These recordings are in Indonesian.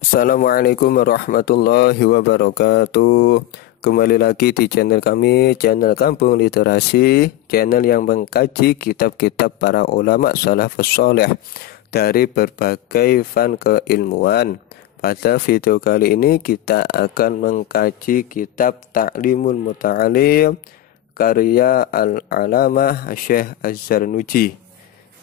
Assalamualaikum warahmatullahi wabarakatuh. Kembali lagi di channel kami, channel Kampung Literasi, channel yang mengkaji kitab-kitab para ulama salafus saleh dari berbagai fan keilmuan. Pada video kali ini kita akan mengkaji kitab Ta'limul Muta'alim karya Al-Alamah Syekh Az-Zarnuji.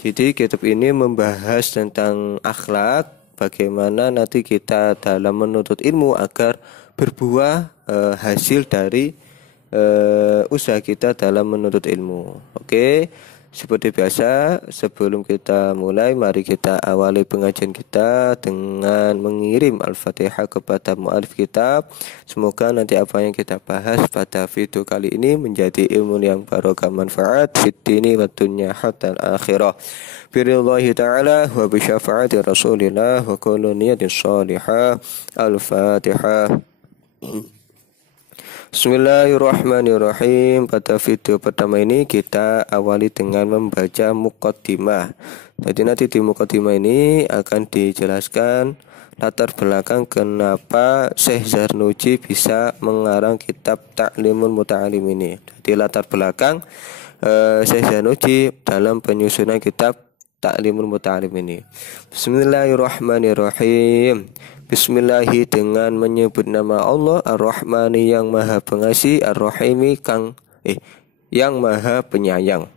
Jadi kitab ini membahas tentang akhlak, bagaimana nanti kita dalam menuntut ilmu agar berbuah hasil dari usaha kita dalam menuntut ilmu. Oke, seperti biasa sebelum kita mulai, mari kita awali pengajian kita dengan mengirim Al-Fatihah kepada mu'alif kitab. Semoga nanti apa yang kita bahas pada video kali ini menjadi ilmu yang barokah manfaat fid dini wa dunya hatta al-akhirah. Biridllahi ta'ala wa bi syafaati Rasulillah wa kullu niyatin shalihah. Al-Fatihah. Bismillahirrahmanirrahim. Pada video pertama ini kita awali dengan membaca muqaddimah. Jadi nanti di muqaddimah ini akan dijelaskan latar belakang kenapa Syekh Zarnuji bisa mengarang kitab Ta'limul Muta'alim ini. Jadi latar belakang Syekh Zarnuji dalam penyusunan kitab Ta'limul Muta'alim ini. Bismillahirrahmanirrahim. Bismillahi dengan menyebut nama Allah Ar-Rahmani yang maha pengasih, Ar-Rahimi yang maha penyayang.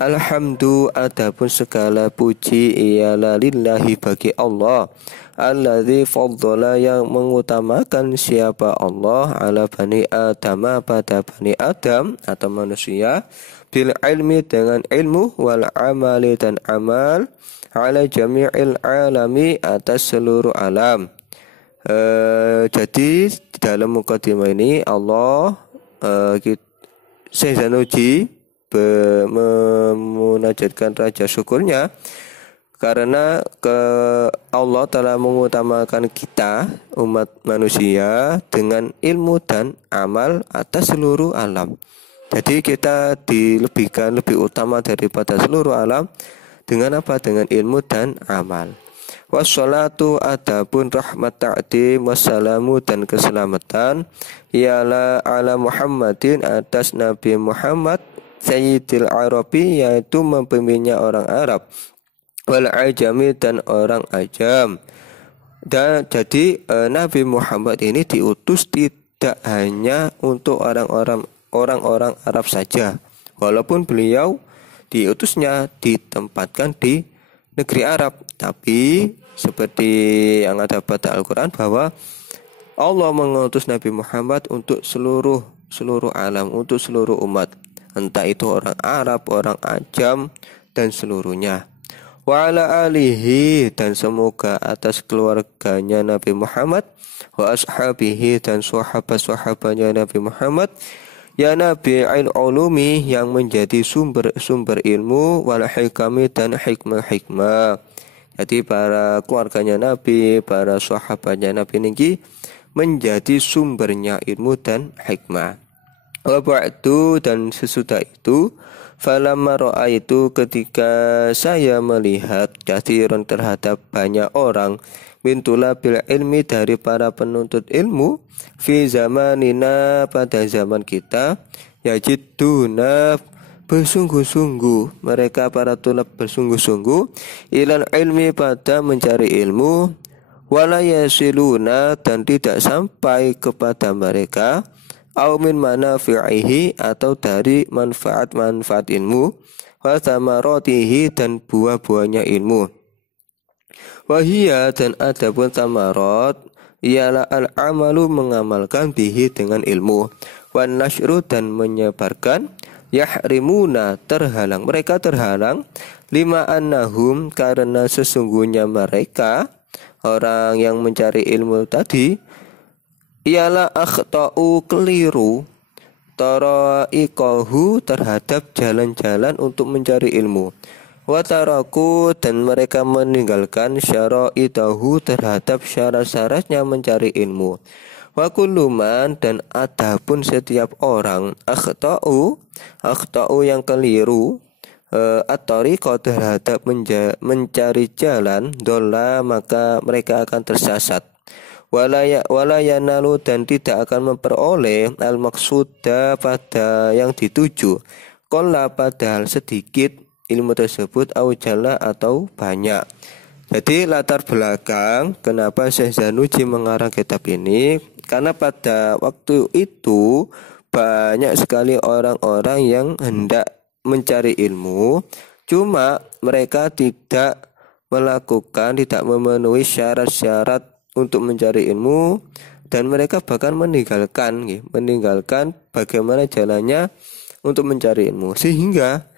Alhamdu adapun segala puji ialah lillahi bagi Allah, alladzi faddala yang mengutamakan siapa Allah ala bani Adam pada bani Adam atau manusia, bil ilmi dengan ilmu, wal amali dan amal, ala jami'il alami atas seluruh alam. Jadi di dalam mukadimah ini Allah Syekh Zarnuji memunajatkan raja syukurnya karena Allah telah mengutamakan kita umat manusia dengan ilmu dan amal atas seluruh alam. Jadi kita dilebihkan lebih utama daripada seluruh alam dengan apa? Dengan ilmu dan amal. Wassalatu adapun rahmat ta'dim wassalamu dan keselamatan ialah ala Muhammadin atas Nabi Muhammad Sayyidil Arabi yaitu pemimpinnya orang Arab, wal ajami dan orang ajam. Dan jadi Nabi Muhammad ini diutus tidak hanya untuk orang-orang Arab saja, walaupun beliau diutusnya ditempatkan di negeri Arab, tapi seperti yang ada pada Al-Quran bahwa Allah mengutus Nabi Muhammad untuk seluruh alam, untuk seluruh umat, entah itu orang Arab, orang ajam dan seluruhnya. Wa ala alihi dan semoga atas keluarganya Nabi Muhammad, wa ashabihi dan sahabat-sahabatnya Nabi Muhammad, ya Nabi al-ulumi yang menjadi sumber ilmu, wal hikami dan hikmah-hikmah. Jadi para keluarganya Nabi, para sahabatnya Nabi ini menjadi sumbernya ilmu dan hikmah. Wa ba'du dan sesudah itu, falamma ra'aitu ketika saya melihat kathiran terhadap banyak orang min tulabil ilmi dari para penuntut ilmu fi zamanina pada zaman kita, yajiduna bersungguh-sungguh mereka para tulab bersungguh-sungguh ilal ilmi pada mencari ilmu, wala yasiluna dan tidak sampai kepada mereka, au min manafi'ihi atau dari manfaat-manfaat ilmu, wa thamaratihi dan buah-buahnya ilmu. Wahia dan adapun tamarat ialah al-amalu mengamalkan bihi dengan ilmu, wan nasyru dan menyebarkan, yahrimuna terhalang mereka terhalang, lima annahum karena sesungguhnya mereka orang yang mencari ilmu tadi ialah akhtau keliru tara'iqahu terhadap jalan-jalan untuk mencari ilmu, wataraku dan mereka meninggalkan syara'itahu terhadap syarat-syaratnya mencari ilmu. Wa kullu man dan adapun setiap orang akhtau yang keliru at-tariqah terhadap mencari jalan, dola maka mereka akan tersesat. wala yanalu dan tidak akan memperoleh al maksuda pada yang dituju. Qalla padahal sedikit ilmu tersebut au jalla atau banyak. Jadi latar belakang kenapa Syekh Zanuji mengarang kitab ini, karena pada waktu itu banyak sekali orang-orang yang hendak mencari ilmu, cuma mereka tidak memenuhi syarat-syarat untuk mencari ilmu, dan mereka bahkan meninggalkan bagaimana jalannya untuk mencari ilmu, sehingga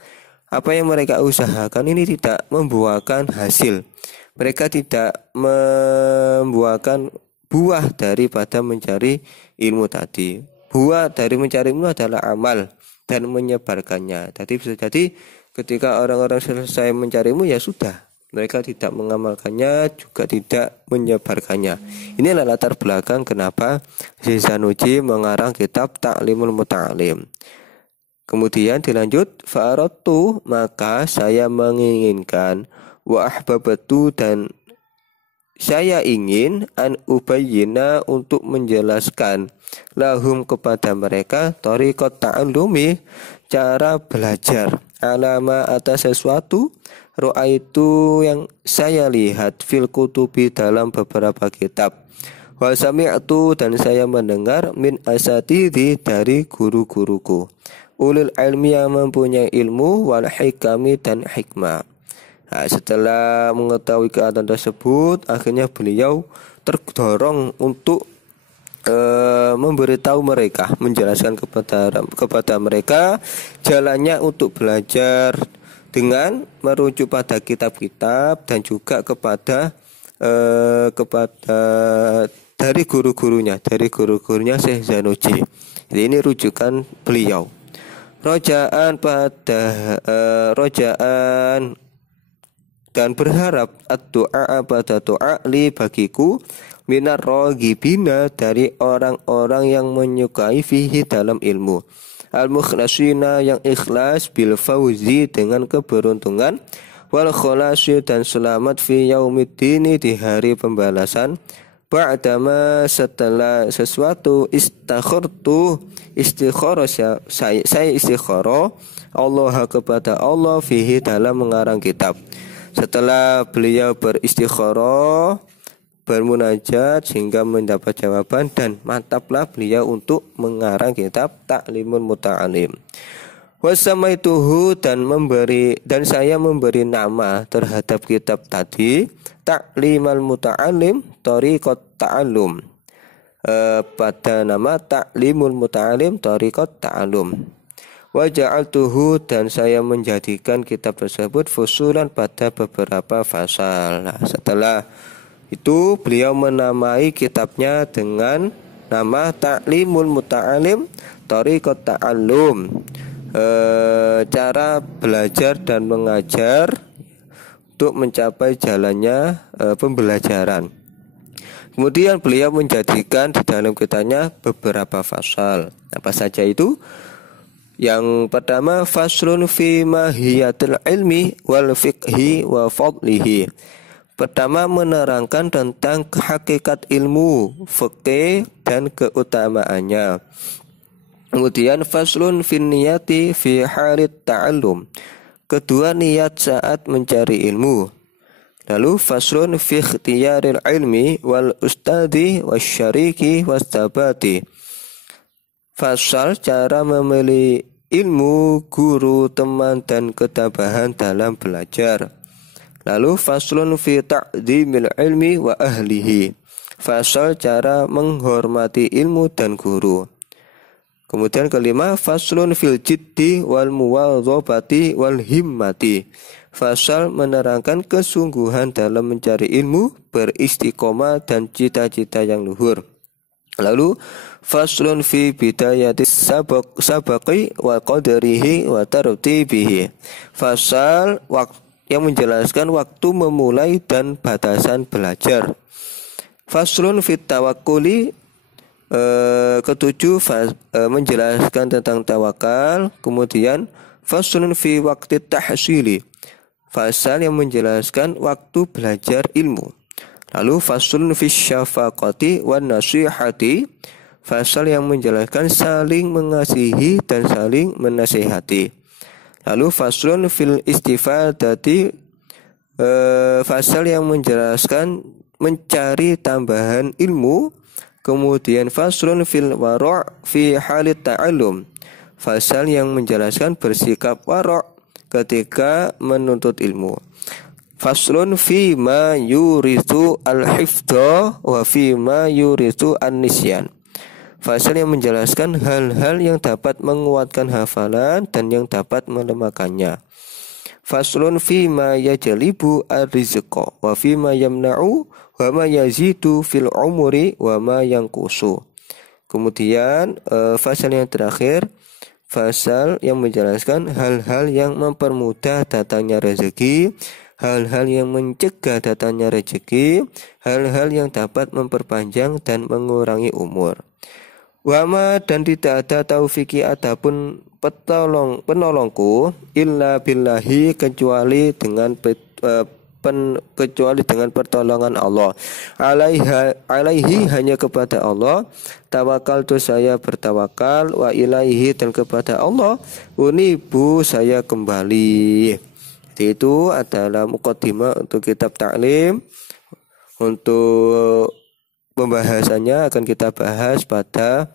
apa yang mereka usahakan ini tidak membuahkan hasil. Mereka tidak membuahkan buah daripada mencari ilmu tadi. Buah dari mencari ilmu adalah amal dan menyebarkannya. Jadi bisa jadi ketika orang-orang selesai mencari ilmu, ya sudah, mereka tidak mengamalkannya, juga tidak menyebarkannya. Inilah latar belakang kenapa Syekh Zanuji mengarang kitab Ta'limul Muta'alim. Kemudian dilanjut, fa'aratu, maka saya menginginkan, wa ahbabatu, dan saya ingin, an ubayyina, untuk menjelaskan, lahum, kepada mereka, thariqat ta'allumi, cara belajar, alama, atas sesuatu, ru'aitu, yang saya lihat, fil kutubi, dalam beberapa kitab, wa sami'tu, dan saya mendengar, min asatidhi, dari guru-guruku, ulil ilmi, yang mempunyai ilmu, wal hikami, dan hikmah. Nah, setelah mengetahui keadaan tersebut, akhirnya beliau terdorong untuk memberitahu mereka, menjelaskan kepada mereka jalannya untuk belajar dengan merujuk pada kitab-kitab, dan juga kepada dari guru-gurunya Syekh Zanuji. Jadi ini rujukan beliau. Rojaan dan berharap, ad-du'a, pada doa, li, bagiku, minar ragibina, dari orang-orang yang menyukai fihi, dalam ilmu, al-mukhlasina, yang ikhlas, bil fauzi, dengan keberuntungan, wal kholasi, dan selamat, fi yaumiddini, di hari pembalasan, ba'dama, setelah sesuatu, istakhartu, istikharah, saya istikharah, Allah, kepada Allah, fihi, dalam mengarang kitab. Setelah beliau beristikharah, bermunajat sehingga mendapat jawaban, dan mantaplah beliau untuk mengarang kitab Ta'limul Muta'alim. Wasamaituhu, dan saya memberi nama terhadap kitab tadi, Ta'limul Muta'alim, Thariqat Ta'allum, pada nama Ta'limul Muta'alim, Thariqat Ta'allum. Wa ja'altuhu, dan saya menjadikan kitab tersebut fusulan, pada beberapa fasal. Nah, setelah itu beliau menamai kitabnya dengan nama Ta'limul Muta'alim, Thariqat Ta'allum, cara belajar dan mengajar untuk mencapai jalannya pembelajaran. Kemudian beliau menjadikan di dalam kitabnya beberapa fasal. Apa saja itu? Yang pertama, faslun fi mahiyatil ilmi wal fiqhi wa fadlihi. Pertama, menerangkan tentang hakikat ilmu, fikih, dan keutamaannya. Kemudian faslun fin niyati fi halit ta'allum. Kedua, niat saat mencari ilmu. Lalu faslun fi ikhtiyaril ilmi wal ustadi wasyariki wastabati. Fasal cara memilih ilmu, guru, teman, dan ketabahan dalam belajar. Lalu faslun fi ta'dhimil ilmi wa ahlihi. Fasal cara menghormati ilmu dan guru. Kemudian kelima, faslun fil jiddi wal muwadhabati wal himmati. Fasal menerangkan kesungguhan dalam mencari ilmu, beristiqomah, dan cita-cita yang luhur. Lalu faslun fi bidayatis sabaqi wa qadarihi wa tartibihi. Fasal yang menjelaskan waktu memulai dan batasan belajar. Faslun fit tawakkuli, ketujuh menjelaskan tentang tawakal. Kemudian faslun fi waqti tahsili, fasal yang menjelaskan waktu belajar ilmu. Lalu faslun fi syafaqati wan nasihati, fasal yang menjelaskan saling mengasihi dan saling menasihati. Lalu faslun fil istifadati, fasal yang menjelaskan mencari tambahan ilmu. Kemudian faslun fil wara' fi halit ta'allum, fasal yang menjelaskan bersikap wara' ketika menuntut ilmu. Faslun fi ma yurisu al-hifdha wa fi ma yurisu an-nisyan, fasal yang menjelaskan hal-hal yang dapat menguatkan hafalan dan yang dapat melemahkannya. Faslun fi ma yajlibu ar-rizqa wa fi ma yamna'u wa ma yazidu fil umuri wa ma yanqusu. Kemudian fasal yang terakhir, fasal yang menjelaskan hal-hal yang mempermudah datangnya rezeki, hal-hal yang mencegah datangnya rezeki, hal-hal yang dapat memperpanjang dan mengurangi umur. Wama, dan tidak ada taufiki adapun penolongku illa billahi, kecuali dengan pertolongan Allah. Alaihi, hanya kepada Allah. Tawakal tu, saya bertawakal. Wa ilaihi, dan kepada Allah unibu, saya kembali. Jadi itu adalah muqaddimah untuk kitab Ta'lim. Untuk pembahasannya akan kita bahas pada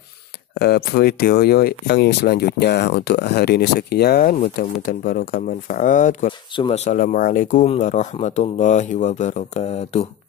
video yang selanjutnya. Untuk hari ini sekian, mudah-mudahan barokah manfaat. Assalamualaikum warahmatullahi wabarakatuh.